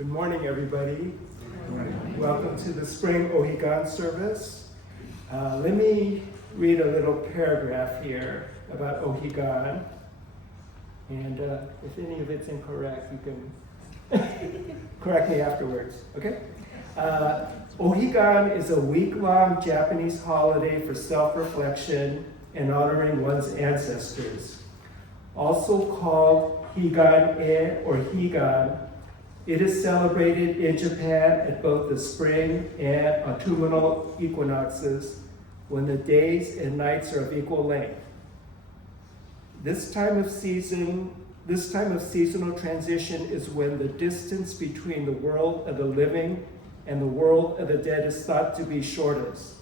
Good morning, everybody. Welcome to the spring Ohigan service. Let me read a little paragraph here about Ohigan. And if any of it's incorrect, you can correct me afterwards, okay? Ohigan is a week-long Japanese holiday for self-reflection and honoring one's ancestors. Also called Higan-e or Higan, it is celebrated in Japan at both the spring and autumnal equinoxes when the days and nights are of equal length. This time of seasonal transition is when the distance between the world of the living and the world of the dead is thought to be shortest.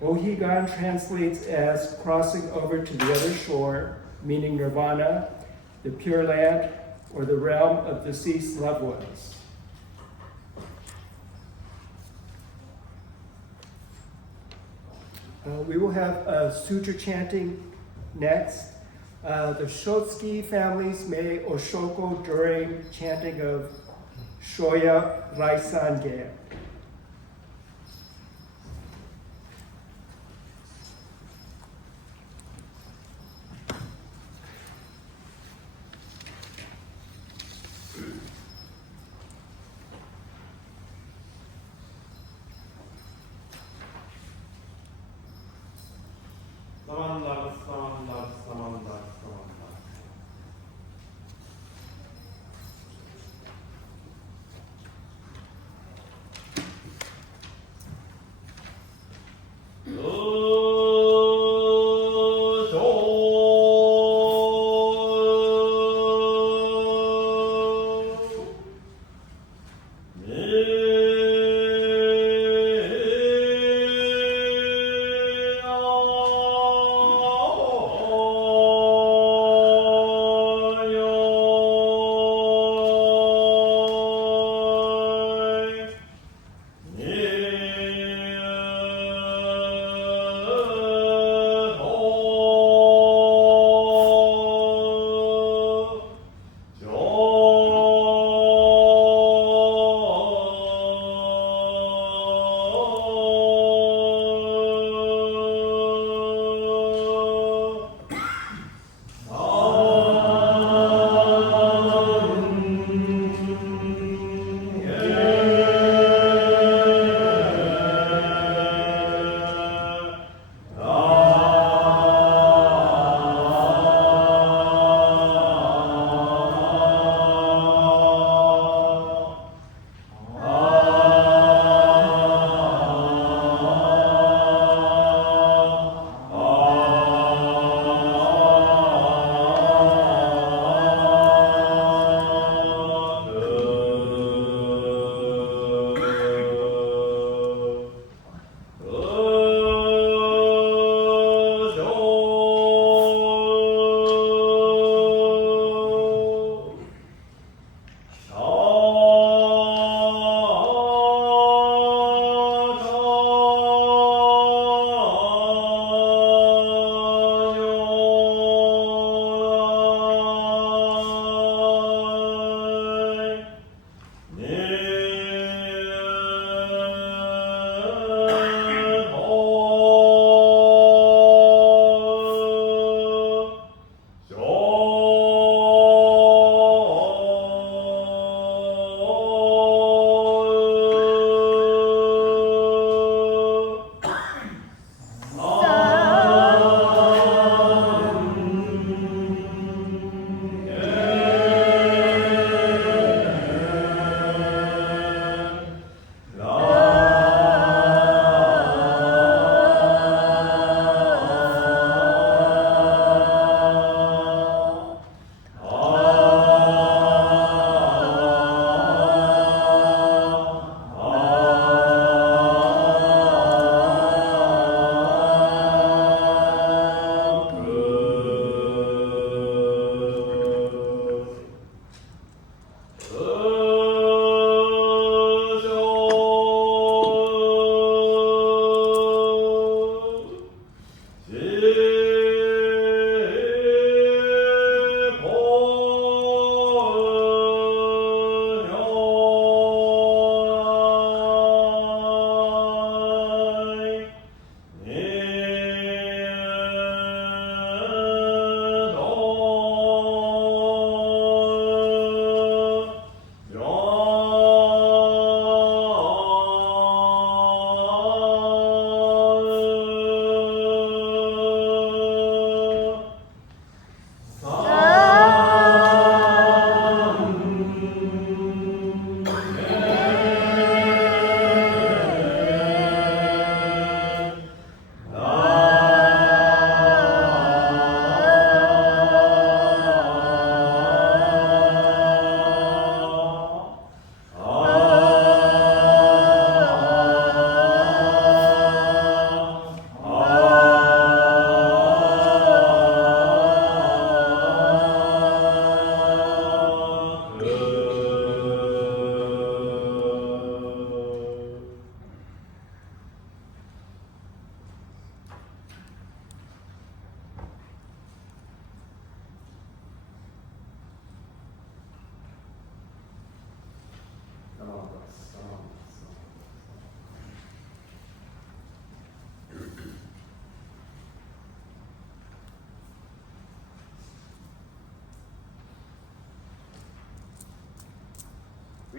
Ohigan translates as crossing over to the other shore, meaning nirvana, the pure land, or the realm of deceased loved ones. We will have sutra chanting next. The Shotsuki families may oshoko during chanting of Shoya Raisan Gale.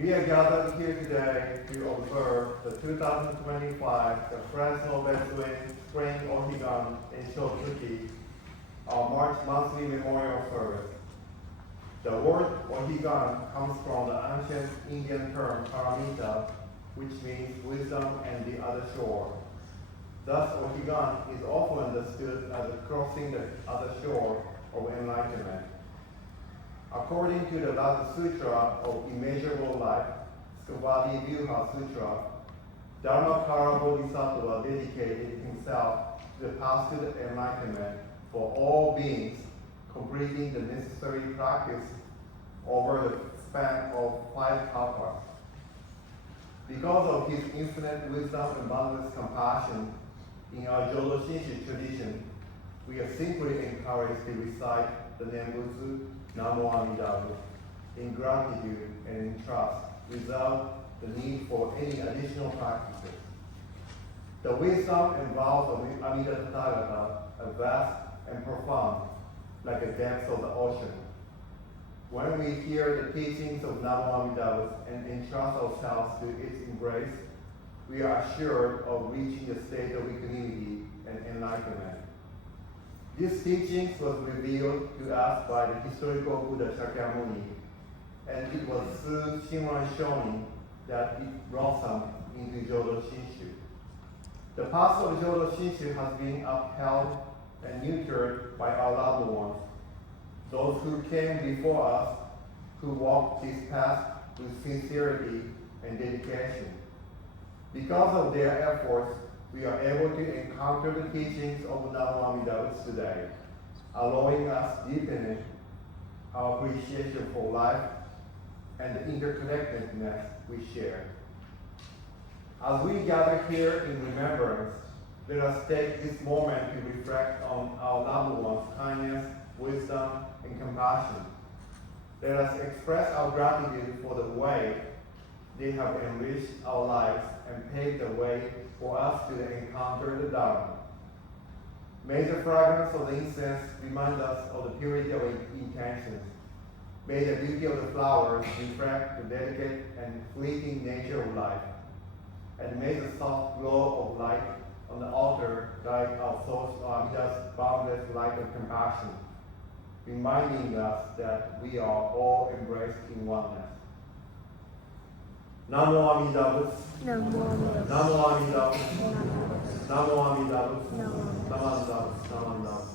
We are gathered here today to observe the 2025 the Fresno Spring Ohigan in Shotsuki, our March monthly memorial service. The word Ohigan comes from the ancient Indian term paramita, which means wisdom and the other shore. Thus, Ohigan is often understood as crossing the other shore of enlightenment. According to the Last Sutra of Immeasurable Life, Skavati Vyuha Sutra, Dharmakara Bodhisattva dedicated himself to the path to the enlightenment for all beings, completing the necessary practice over the span of 5 kalpas. Because of his infinite wisdom and boundless compassion, in our Jodo Shinshu tradition, we are simply encouraged to recite the Nembutsu Namo Amida Butsu in gratitude and in trust, without the need for any additional practices. The wisdom and vows of Amida Tathagata are vast and profound, like the depths of the ocean. When we hear the teachings of Namo Amida Butsu and entrust ourselves to its embrace, we are assured of reaching the state of equanimity and enlightenment. These teachings was revealed to us by the historical Buddha Shakyamuni, and it was through Shinran Shonin that it blossomed into Jodo Shinshu. The path of Jodo Shinshu has been upheld and nurtured by our loved ones, those who came before us, who walked this path with sincerity and dedication. Because of their efforts, we are able to encounter the teachings of Namo Amida Butsu today, allowing us deepening our appreciation for life and the interconnectedness we share. As we gather here in remembrance, let us take this moment to reflect on our loved ones' kindness, wisdom, and compassion. Let us express our gratitude for the way they have enriched our lives and paved the way for us to encounter the Dharma. May the fragrance of the incense remind us of the purity of intentions. May the beauty of the flowers reflect the delicate and fleeting nature of life. And may the soft glow of light on the altar guide our souls to Amida's boundless light of compassion, reminding us that we are all embraced in oneness. Namo Amida Butsu. Namo Amida Butsu. Namo Amida Butsu. Namo Amida Butsu. Namo Amida Butsu.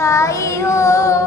最後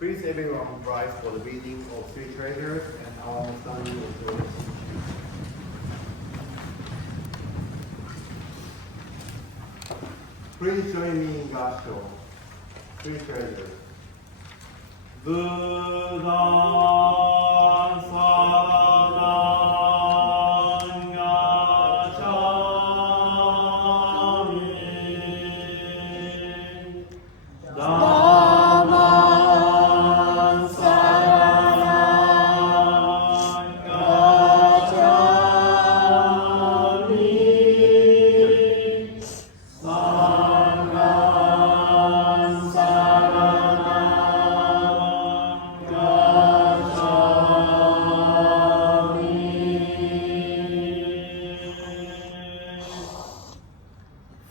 Please everyone rise for the reading of three treasures and our understanding of those. Please join me in Gasho. Three treasures. Buddha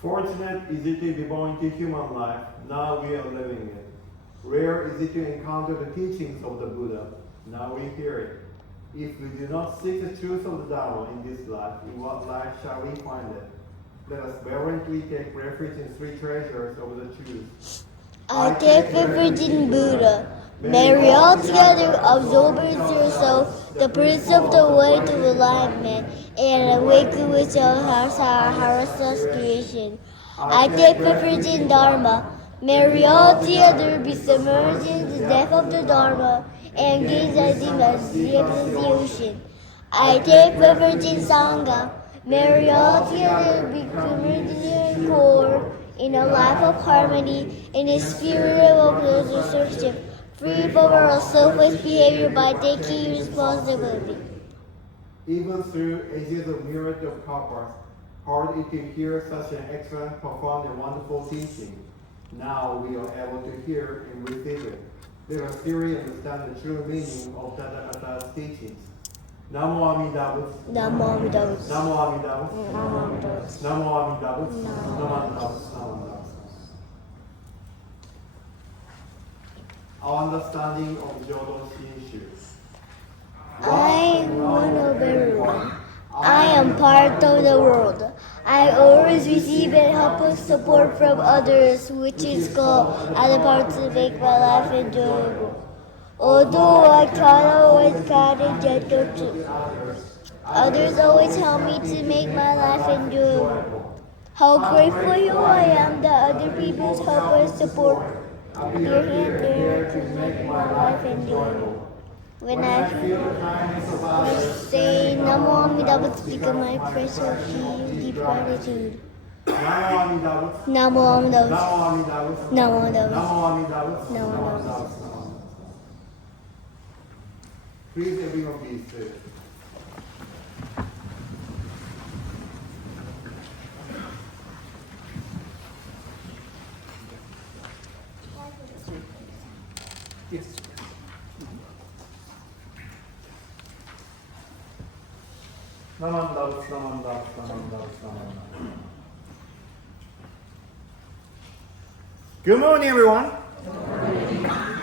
Fortunate is it to be born into human life, now we are living it. Rare is it to encounter the teachings of the Buddha, now we hear it. If we do not seek the truth of the Dharma in this life, in what life shall we find it? Let us reverently take refuge in three treasures of the truth. I take refuge in Buddha. Marry all together, absorbing yourself, the prince of the way to enlightenment, and awaken with your Harasa's creation. I take refuge in Dharma. Marry all together, be submerged in the depth of the Dharma, and gaze as deep as the depth of the ocean. I take refuge in Sangha. Marry all together, be submerged in your core, in a life of harmony, in a spirit of observation, free from our selfish behavior by taking responsibility. Even through ages of myriad of karpas, hard it to hear such an excellent, profound, and wonderful teaching. Now we are able to hear and receive it. Let us thoroughly understand the true meaning of Tathagata's teachings. Namo Amida Butsu. Namo Amida Butsu. Namo Amida Butsu. Namo Amida Butsu. Namo Amida Butsu. Namo Amida Butsu. Namo Amida Butsu. Our understanding of Jodo Shinshu. I am one of everyone. I am part of the world. I always receive and help support from others, which is called other parts to make my life enjoyable. Although I can't always kind and gentle to others always help me to make my life enjoyable. How grateful you I am that other people's help and support your hand there to make my life enjoyable. When I feel I say Namo Amida Butsu become my expression of deep gratitude. Namo Amida Butsu. Namo Amida Butsu. Namo Amida Butsu. Namo Amida Butsu. Namo Amida Butsu. Namo Amida Butsu. Please everyone be still. Yes. Namanda Butsu, Namanda Butsu, Namanda Butsu, Namanda Butsu. Good morning, everyone.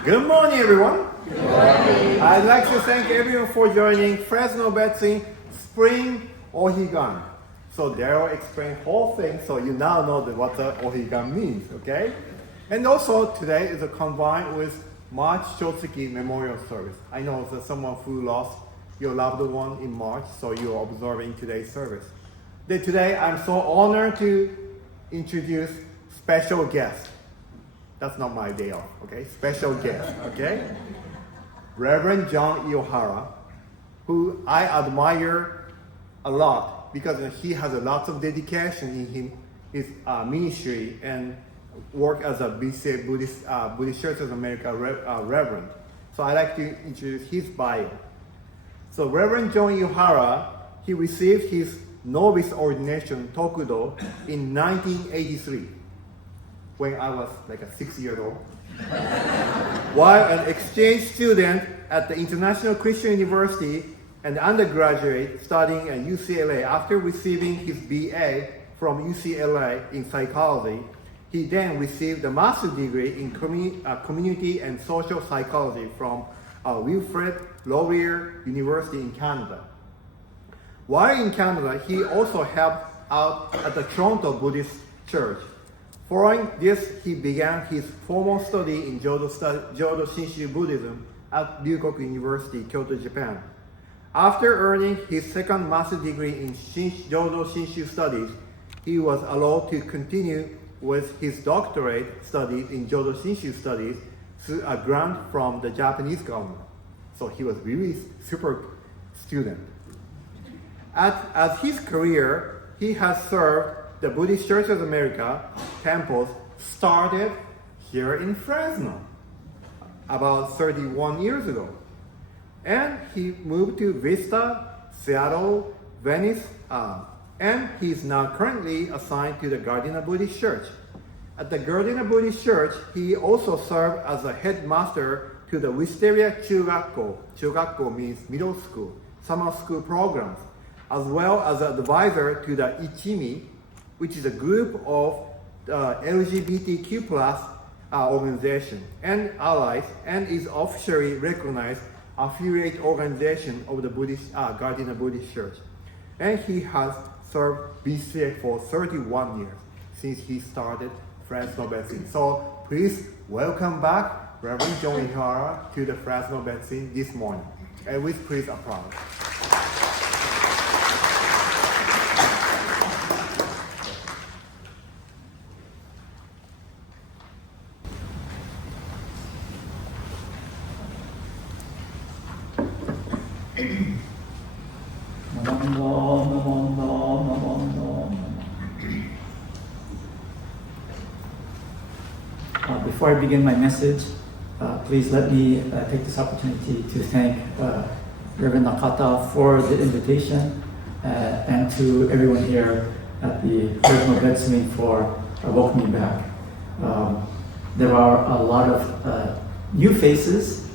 Good morning, everyone. I'd like to thank everyone for joining Fresno Betsy Spring Ohigan. So Daryl explained the whole thing, so you now know what the Ohigan means, okay? And also today is a combined with March Shotsuki Memorial Service. I know there's someone who lost your loved one in March, so you're observing today's service. Then today I'm so honored to introduce special guest. That's not my day off, okay? Special guest, okay? Reverend John Iwohara, who I admire a lot because he has a lot of dedication in his ministry and work as a BC Buddhist Church of America Reverend. So I'd like to introduce his bio. So Reverend John Iwohara, he received his novice ordination Tokudo in 1983 when I was like a 6-year-old. While an exchange student at the International Christian University and undergraduate studying at UCLA, after receiving his BA from UCLA in psychology, he then received a master's degree in community and social psychology from Wilfrid Laurier University in Canada. While in Canada, he also helped out at the Toronto Buddhist Church Following this, he began his formal study in Jodo Shinshu Buddhism at Ryukoku University, Kyoto, Japan. After earning his second master's degree in Jodo Shinshu studies, he was allowed to continue with his doctorate studies in Jodo Shinshu studies through a grant from the Japanese government. So he was really super student. As his career, he has served the Buddhist Church of America temples started here in Fresno about 31 years ago. And he moved to Vista, Seattle, Venice, and he's now currently assigned to the Gardena Buddhist Church. At the Gardena Buddhist Church, he also served as a headmaster to the Wisteria Chugakko. Chugakko means middle school, summer school programs, as well as an advisor to the Ichimi, which is a group of LGBTQ plus organization and allies, and is officially recognized affiliate organization of the Buddhist Gardena Buddhist Church. And he has served BCA for 31 years since he started Fresno Betsin. So please welcome back Reverend John Iwohara to the Fresno Betsin this morning. And with please applause. Before I begin my message, please let me take this opportunity to thank Reverend Nakata for the invitation and to everyone here at the Fresno Betsin for welcoming me back. There are a lot of new faces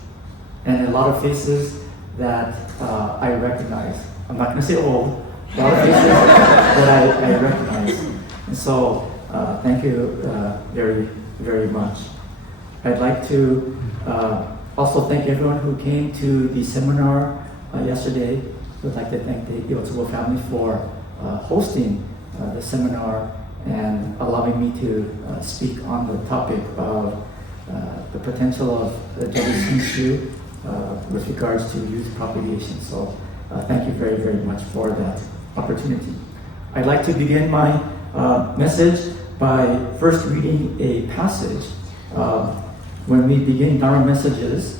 and a lot of faces that I recognize. I'm not going to say old, a lot of faces that I recognize. And so thank you very, very much. I'd like to also thank everyone who came to the seminar yesterday. I'd like to thank the Iwatsubo family for hosting the seminar and allowing me to speak on the topic of the potential of the Jodo Shinshu with regards to youth propagation. So thank you very, very much for that opportunity. I'd like to begin my message by first reading a passage. When we begin Dharma messages,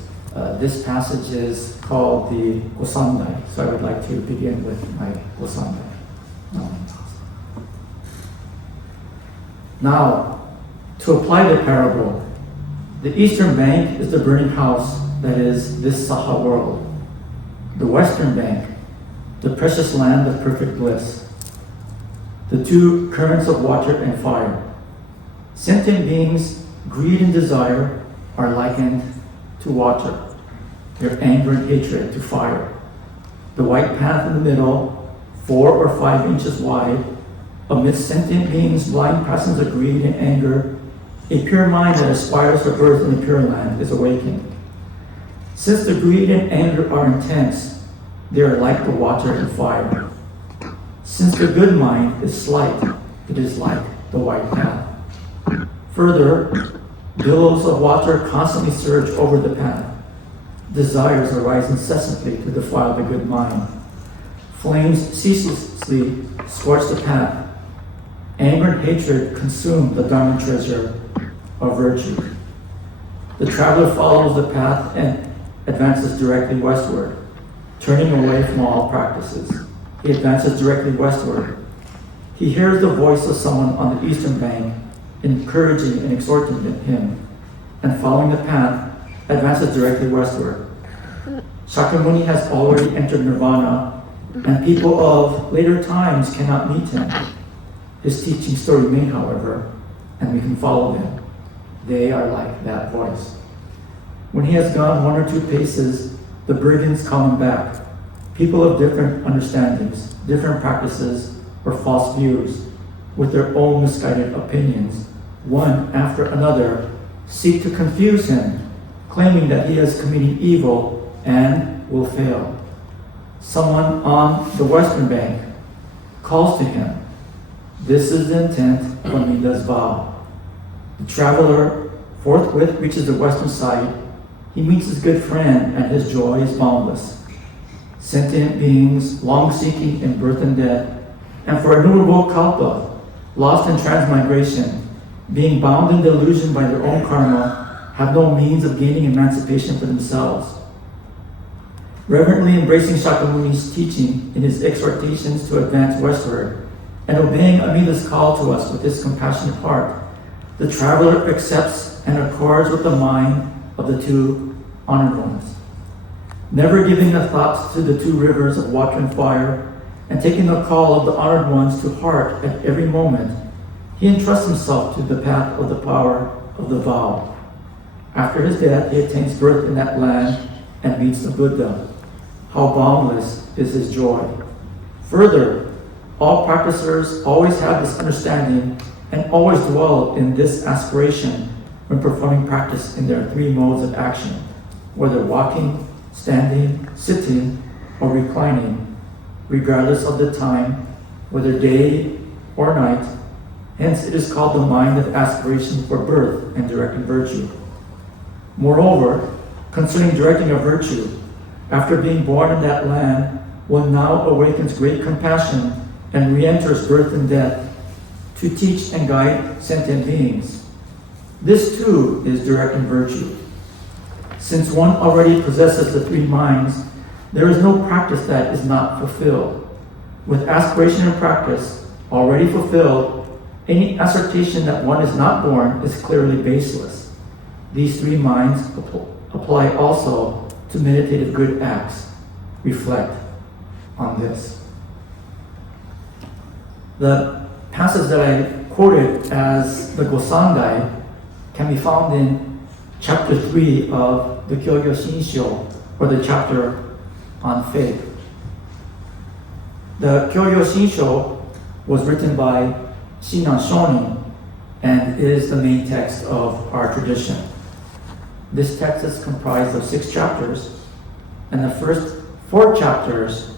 this passage is called the Gosandai. So I would like to begin with my Gosandai. Now, to apply the parable, the eastern bank is the burning house that is this Saha world. The western bank, the precious land of perfect bliss. The two currents of water and fire. Sentient beings, greed and desire are likened to water, their anger and hatred to fire. The white path in the middle, 4 or 5 inches wide, amidst sentient beings' blind passions of greed and anger, a pure mind that aspires for birth in the pure land is awakened. Since the greed and anger are intense, they are like the water and fire. Since the good mind is slight, it is like the white path. Further, billows of water constantly surge over the path. Desires arise incessantly to defile the good mind. Flames ceaselessly scorch the path. Anger and hatred consume the Dharma treasure of virtue. The traveler follows the path and advances directly westward, turning away from all practices. He advances directly westward. He hears the voice of someone on the eastern bank, encouraging and exhorting him, and following the path, advances directly westward. Shakyamuni has already entered nirvana, and people of later times cannot meet him. His teachings still remain, however, and we can follow them. They are like that voice. When he has gone 1 or 2 paces, the brigands call him back. People of different understandings, different practices, or false views, with their own misguided opinions, one after another, seek to confuse him, claiming that he is committing evil and will fail. Someone on the western bank calls to him. This is the intent of Amida's vow. The traveler forthwith reaches the western side. He meets his good friend, and his joy is boundless. Sentient beings, long seeking in birth and death, and for innumerable kalpa, lost in transmigration, being bound in delusion by their own karma, have no means of gaining emancipation for themselves. Reverently embracing Shakyamuni's teaching in his exhortations to advance westward, and obeying Amida's call to us with his compassionate heart, the traveler accepts and accords with the mind of the two honored ones. Never giving a thought to the two rivers of water and fire, and taking the call of the honored ones to heart at every moment, he entrusts himself to the path of the power of the vow. After his death, he attains birth in that land and meets the Buddha. How boundless is his joy. Further, all practicers always have this understanding and always dwell in this aspiration when performing practice in their three modes of action, whether walking, standing, sitting, or reclining, regardless of the time, whether day or night. Hence, it is called the mind of aspiration for birth and directing virtue. Moreover, concerning directing a virtue, after being born in that land, one now awakens great compassion and re-enters birth and death to teach and guide sentient beings. This too is directing virtue. Since one already possesses the three minds, there is no practice that is not fulfilled. With aspiration and practice already fulfilled, any assertion that one is not born is clearly baseless. These three minds apply also to meditative good acts. Reflect on this. The passage that I quoted as the Gosandai can be found in chapter 3 of the Kyogyo Shinsho, or the chapter on faith. The Kyogyo Shinsho was written by Shinan Shonin and is the main text of our tradition. This text is comprised of 6 chapters, and the first 4 chapters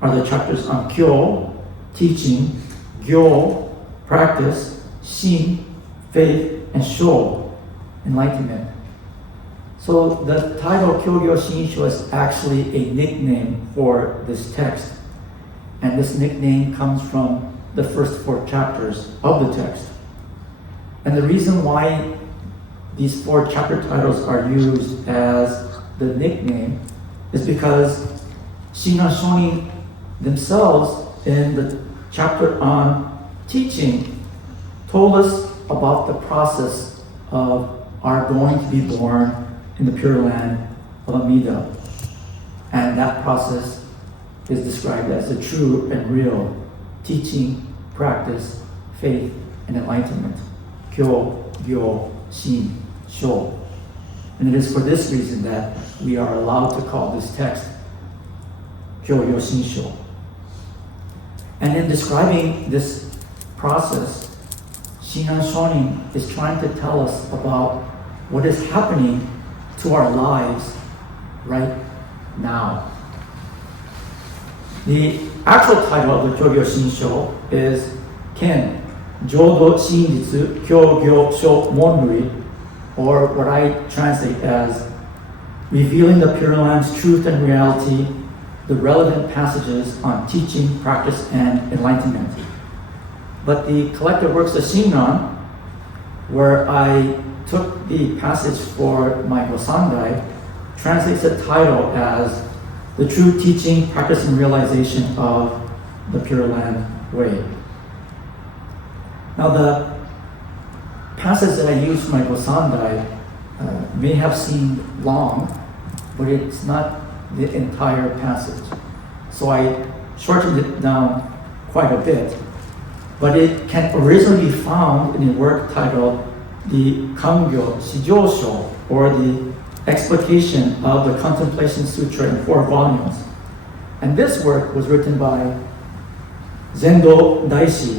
are the chapters on Kyo, teaching, Gyo, practice, Shin, faith, and Sho, enlightenment. So the title Kyogyo Shinsho is actually a nickname for this text, and this nickname comes from the first 4 chapters of the text. And the reason why these 4 chapter titles are used as the nickname is because Shinan Shonin themselves, in the chapter on teaching, told us about the process of our going to be born in the Pure Land of Amida. And that process is described as the true and real teaching, practice, faith, and enlightenment. Kyo, Gyo, Shin, Sho. And it is for this reason that we are allowed to call this text Kyogyo Shinsho. And in describing this process, Shinan Shonin is trying to tell us about what is happening to our lives right now. The actual title of the Kyogyo Shinsho is Ken, Jodo Shinjitsu Kyogyo Sho Monrui, or what I translate as revealing the Pure Land's truth and reality, the relevant passages on teaching, practice, and enlightenment. But the collected works of Shinran, where I took the passage for my Gosandai, translates the title as the true teaching, practice, and realization of the Pure Land Way. Now, the passage that I used for my Gosandai may have seemed long, but it's not the entire passage. So I shortened it down quite a bit, but it can originally be found in a work titled the Kangyo Shijosho, or the Explication of the Contemplation Sutra in 4 volumes. And this work was written by Zendo Daishi,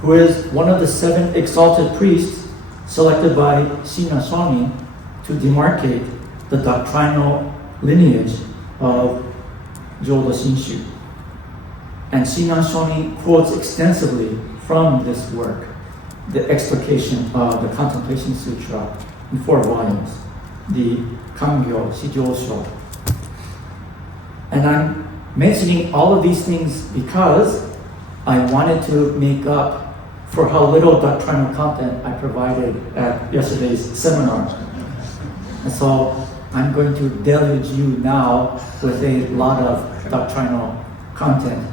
who is one of the 7 exalted priests selected by Shinan Shonin to demarcate the doctrinal lineage of Jodo Shinshu. And Shinan Shonin quotes extensively from this work. the explication of the Contemplation Sutra in 4 volumes, the Kangyo Shijosho. And I'm mentioning all of these things because I wanted to make up for how little doctrinal content I provided at yesterday's seminar. And so I'm going to deluge you now with a lot of doctrinal content.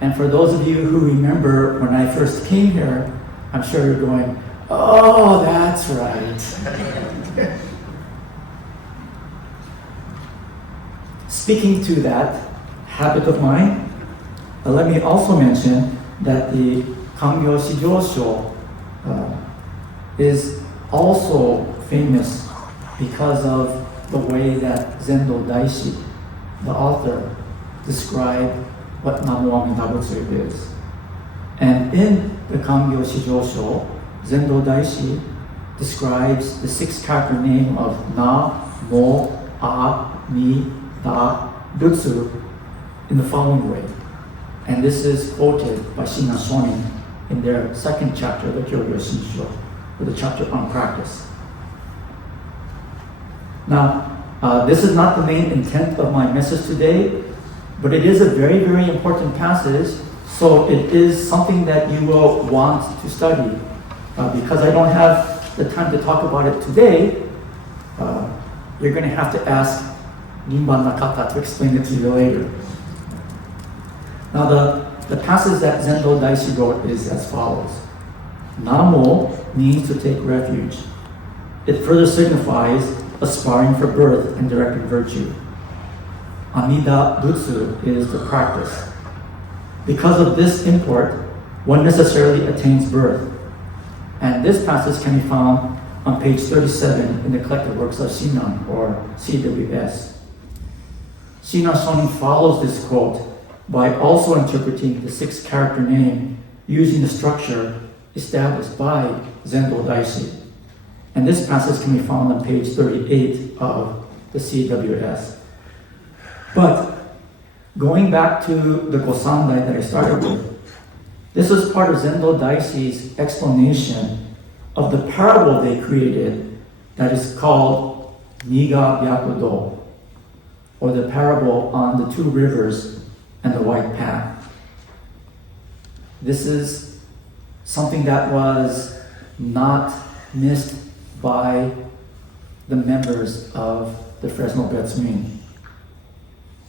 And for those of you who remember when I first came here, I'm sure you're going, oh, that's right. Speaking to that habit of mine, let me also mention that the Kangyo Shijosho is also famous because of the way that Zendo Daishi, the author, described what Namu Amida Butsu is. And in the Kangyo Shijosho, Zendo Daishi describes the 6-character name of Na, Mo, A, Mi, Da, Butsu in the following way. And this is quoted by Shinna Shonin in their 2nd chapter, the Kyogyo Shinsho, or the chapter on practice. Now, this is not the main intent of my message today, but it is a very, very important passage, so it is something that you will want to study. Because I don't have the time to talk about it today, you're going to have to ask Nimban Nakata to explain it to you later. Now, the passage that Zendo Daishi wrote is as follows. Namo means to take refuge. It further signifies aspiring for birth and directed virtue. Amida Butsu is the practice. Because of this import, one necessarily attains birth. And this passage can be found on page 37 in the collected works of Shinan, or CWS. Shinna Shonin follows this quote by also interpreting the 6-character name using the structure established by Zendo Daishi. And this passage can be found on page 38 of the CWS. But going back to the Gosandai that I started with, this is part of Zendo Daishi's explanation of the parable they created that is called Niga Byakudo, or the parable on the 2 rivers and the white path. This is something that was not missed by the members of the Fresno Betsuin.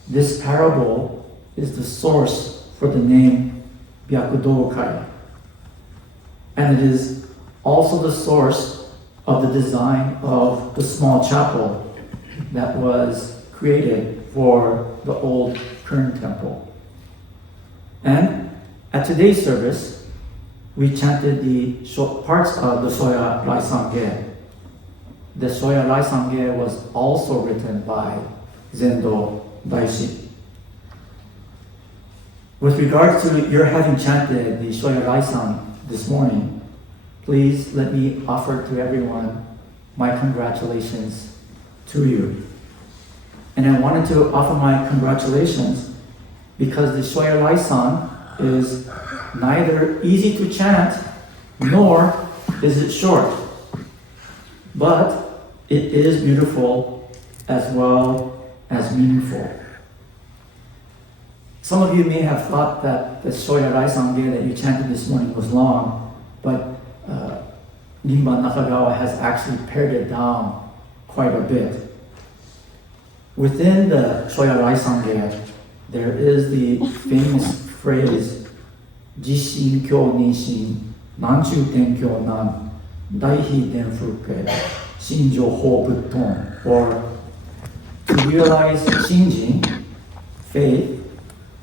This parable is the source for the name Byakudo-kai. And it is also the source of the design of the small chapel that was created for the old Kern temple. And at today's service, we chanted the short parts of the Soya Raisange. The Soya Raisange was also written by Zendo Daishi. With regard to your having chanted the Soya Raisan this morning, please let me offer to everyone my congratulations to you. And I wanted to offer my congratulations because the Soya Raisan is neither easy to chant nor is it short. But it is beautiful as well as meaningful. Some of you may have thought that the Soya Raisange that you chanted this morning was long, but Nimban Nakagawa has actually pared it down quite a bit. Within the Soya Raisange, there is the famous phrase, Jishin Kyo Nishin, Nanchu Tenkyo Nan, Daihi Denfuke, Shinjo Ho Button, or to realize Shinjin, faith,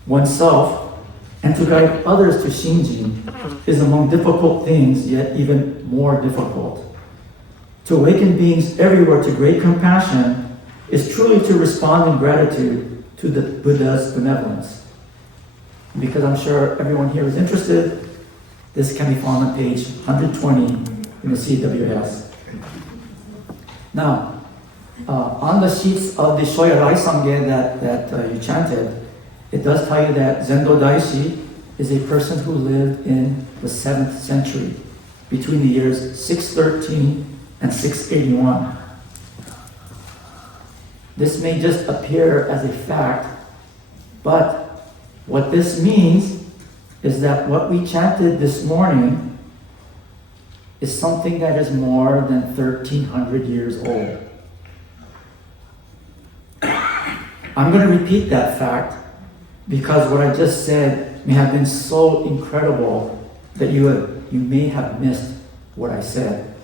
oneself, and to guide others to Shinjin is among difficult things, yet even more difficult. To awaken beings everywhere to great compassion is truly to respond in gratitude to the Buddha's benevolence. Because I'm sure everyone here is interested, this can be found on page 120 in the CWS. Now, on the sheets of the Soya Raisange that you chanted, it does tell you that Zendo Daishi is a person who lived in the 7th century. between the years 613 and 681. This may just appear as a fact, but what this means is that what we chanted this morning is something that is more than 1,300 years old. I'm going to repeat that fact because what I just said may have been so incredible that you may have missed what I said.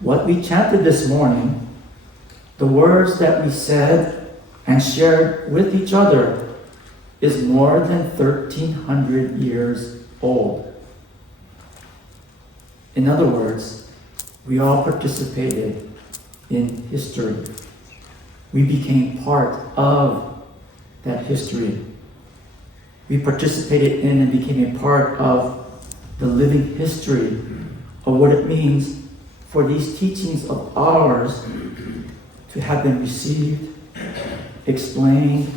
What we chanted this morning, the words that we said and shared with each other, is more than 1,300 years old. In other words, we all participated in history. We became part of that history. We participated in and became a part of the living history of what it means for these teachings of ours to have been received, explained,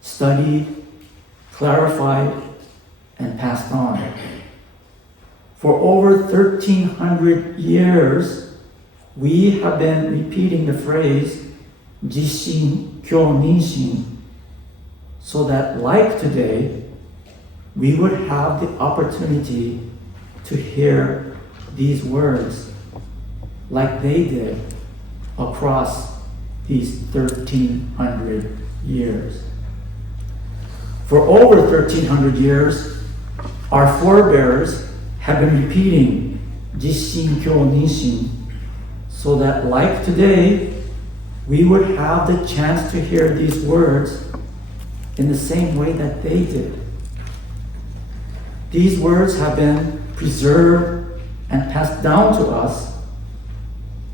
studied, clarified, and passed on. For over 1,300 years, we have been repeating the phrase Jishin Kyo Ninshin, so that like today, we would have the opportunity to hear these words like they did across these 1,300 years. For over 1,300 years, our forebears have been repeating Jishin Kyo Ninshin, so that like today, we would have the chance to hear these words in the same way that they did. These words have been preserved and passed down to us,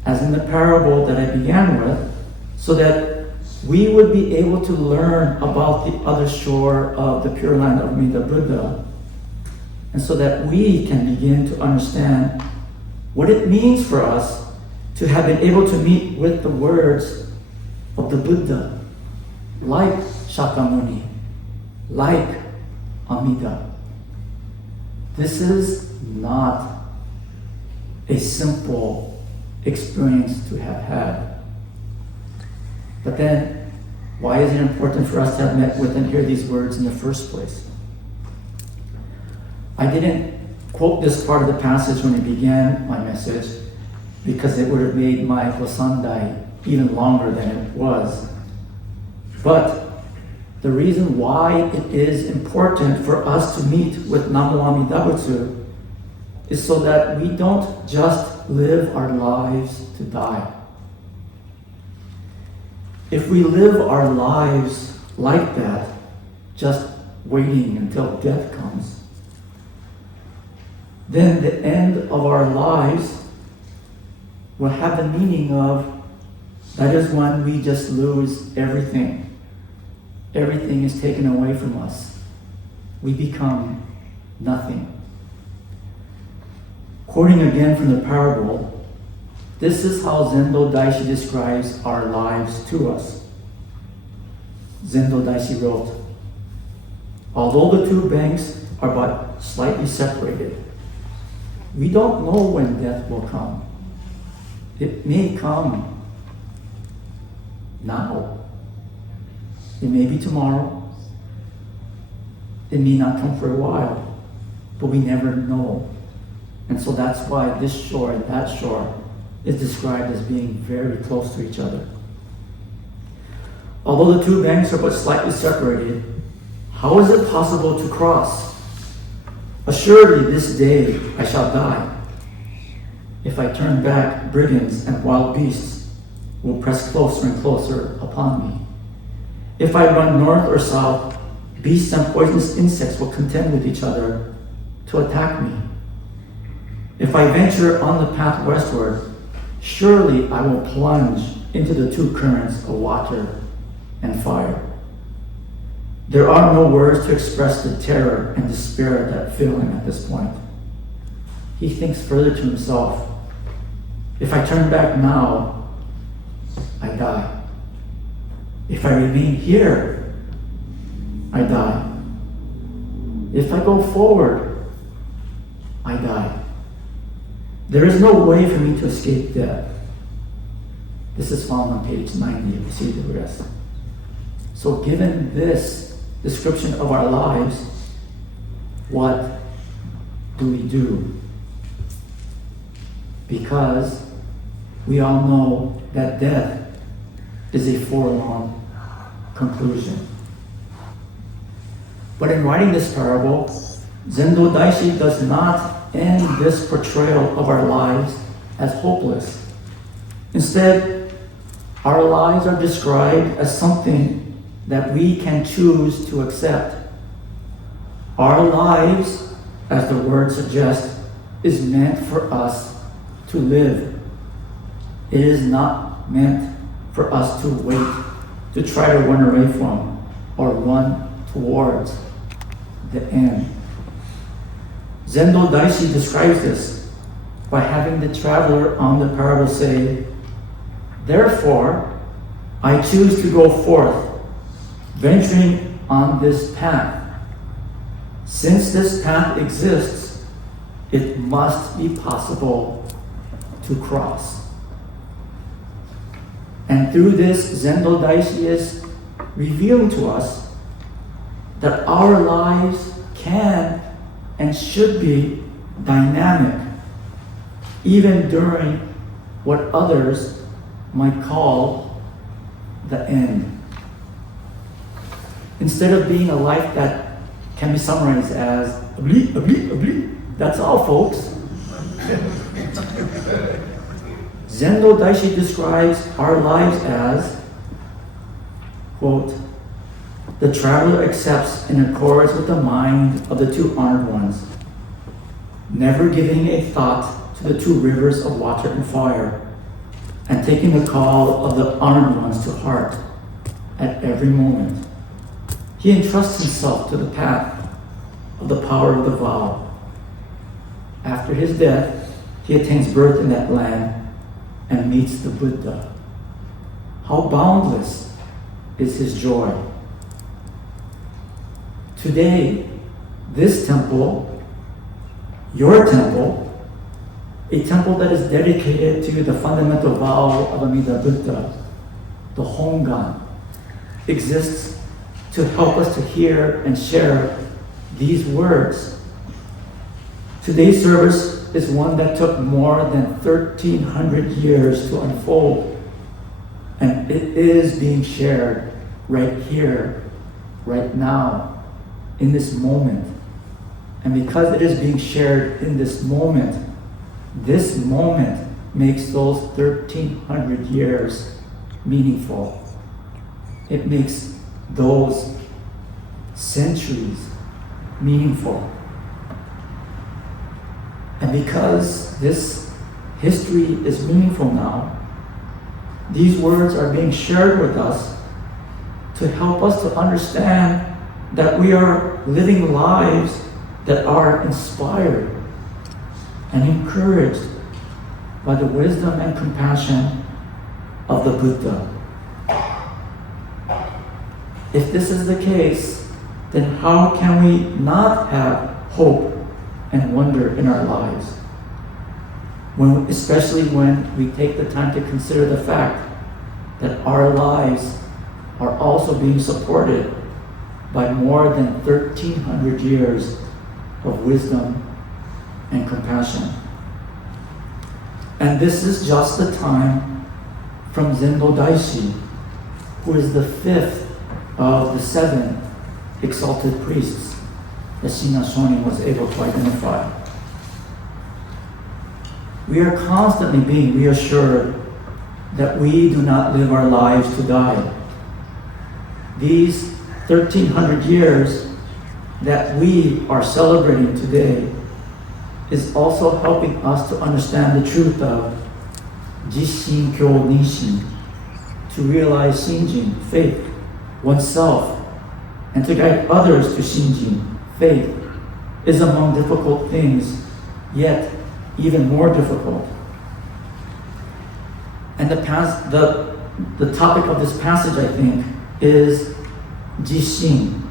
as in the parable that I began with, so that we would be able to learn about the other shore of the Pure Land of Amida Buddha, and so that we can begin to understand what it means for us to have been able to meet with the words of the Buddha, like Shakyamuni, like Amida. This is not a simple experience to have had. But then, why is it important for us to have met with and hear these words in the first place? I didn't quote this part of the passage when I began my message because it would have made my Hosandai even longer than it was. But the reason why it is important for us to meet with Namo Amida Butsu is so that we don't just live our lives to die. If we live our lives like that, just waiting until death comes, then the end of our lives will have the meaning of that is when we just lose everything. Everything is taken away from us. We become nothing. Quoting again from the parable, this is how Zendo Daishi describes our lives to us. Zendo Daishi wrote, although the two banks are but slightly separated, we don't know when death will come. It may come now. It may be tomorrow. It may not come for a while, but we never know. And so that's why this shore and that shore is described as being very close to each other. Although the two banks are but slightly separated, how is it possible to cross? Assuredly this day I shall die. If I turn back, brigands and wild beasts will press closer and closer upon me. If I run north or south, beasts and poisonous insects will contend with each other to attack me. If I venture on the path westward, surely I will plunge into the two currents of water and fire. There are no words to express the terror and despair that fill him at this point. He thinks further to himself, if I turn back now, I die. If I remain here, I die. If I go forward, I die. There is no way for me to escape death. This is found on page 90 of the Seed of Rest. So given this description of our lives, what do we do? Because we all know that death is a forlorn conclusion. But in writing this parable, Zendo Daishi does not end this portrayal of our lives as hopeless. Instead, our lives are described as something that we can choose to accept. Our lives, as the word suggests, is meant for us to live. It is not meant for us to wait, to try to run away from, or run towards the end. Zendo Daishi describes this by having the traveler on the parable say, "Therefore, I choose to go forth, venturing on this path. Since this path exists, it must be possible to cross." And through this, Zendo Daishi is revealing to us that our lives can and should be dynamic, even during what others might call the end. Instead of being a life that can be summarized as "abli, abli, abli," that's all, folks. Zendo Daishi describes our lives as, quote, "The traveler accepts in accordance with the mind of the two honored ones, never giving a thought to the two rivers of water and fire, and taking the call of the honored ones to heart at every moment. He entrusts himself to the path of the power of the vow. After his death, he attains birth in that land and meets the Buddha. How boundless is his joy." Today, this temple, your temple, a temple that is dedicated to the fundamental vow of Amida Buddha, the Hongan, exists to help us to hear and share these words. Today's service is one that took more than 1,300 years to unfold, and it is being shared right here, right now, in this moment. And because it is being shared in this moment makes those 1,300 years meaningful. It makes those centuries meaningful. And because this history is meaningful now, these words are being shared with us to help us to understand that we are living lives that are inspired and encouraged by the wisdom and compassion of the Buddha. If this is the case, then how can we not have hope and wonder in our lives? Especially when we take the time to consider the fact that our lives are also being supported by more than 1,300 years of wisdom and compassion. And this is just the time from Zendo Daishi, who is the fifth of the 7 exalted priests that Shina Shonin was able to identify. We are constantly being reassured that we do not live our lives to die. These 1,300 years that we are celebrating today is also helping us to understand the truth of Jishin Kyo Nishin, to realize Shinjin, faith, oneself, and to guide others to Shinjin, faith, is among difficult things, yet even more difficult. And the topic of this passage, I think, is Jishin,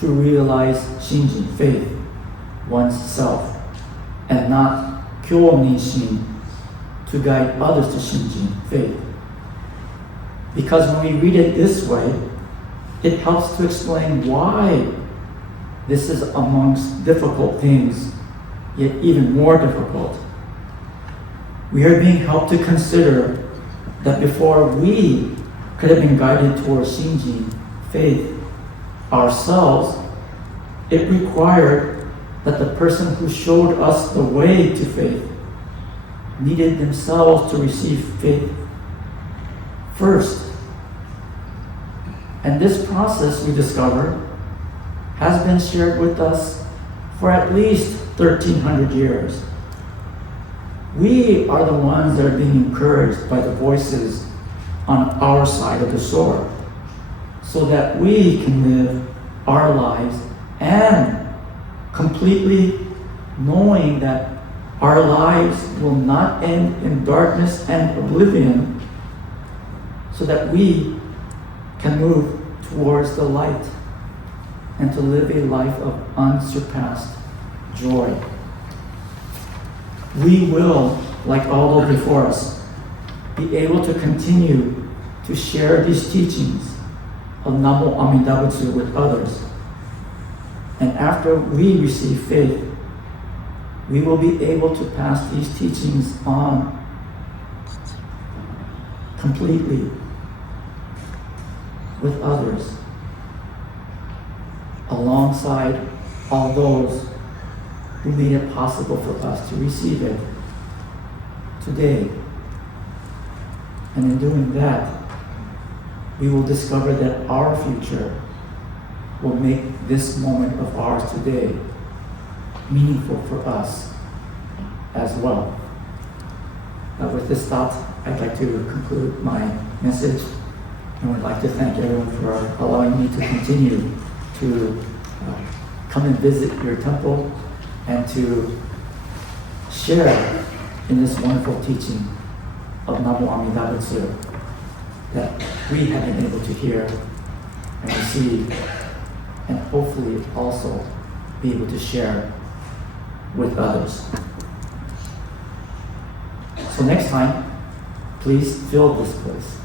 to realize Shinjin, faith, oneself, and not Kyo Ninshin, to guide others to Shinjin, faith. Because when we read it this way, it helps to explain why this is amongst difficult things, yet even more difficult. We are being helped to consider that before we could have been guided towards Shinjin, faith, ourselves, it required that the person who showed us the way to faith needed themselves to receive faith first. And this process, we discover, has been shared with us for at least 1,300 years. We are the ones that are being encouraged by the voices on our side of the sword, so that we can live our lives and completely knowing that our lives will not end in darkness and oblivion, so that we can move towards the light and to live a life of unsurpassed joy. We will, like all those before us, be able to continue to share these teachings of Namo Amida Butsu with others. And after we receive faith, we will be able to pass these teachings on completely with others, alongside all those who made it possible for us to receive it today. And in doing that, we will discover that our future will make this moment of ours today meaningful for us as well. With this thought, I'd like to conclude my message, and would like to thank everyone for allowing me to continue to come and visit your temple and to share in this wonderful teaching of Namo Amida Butsu that we have been able to hear and receive, and hopefully also be able to share with others. So next time, please fill this place.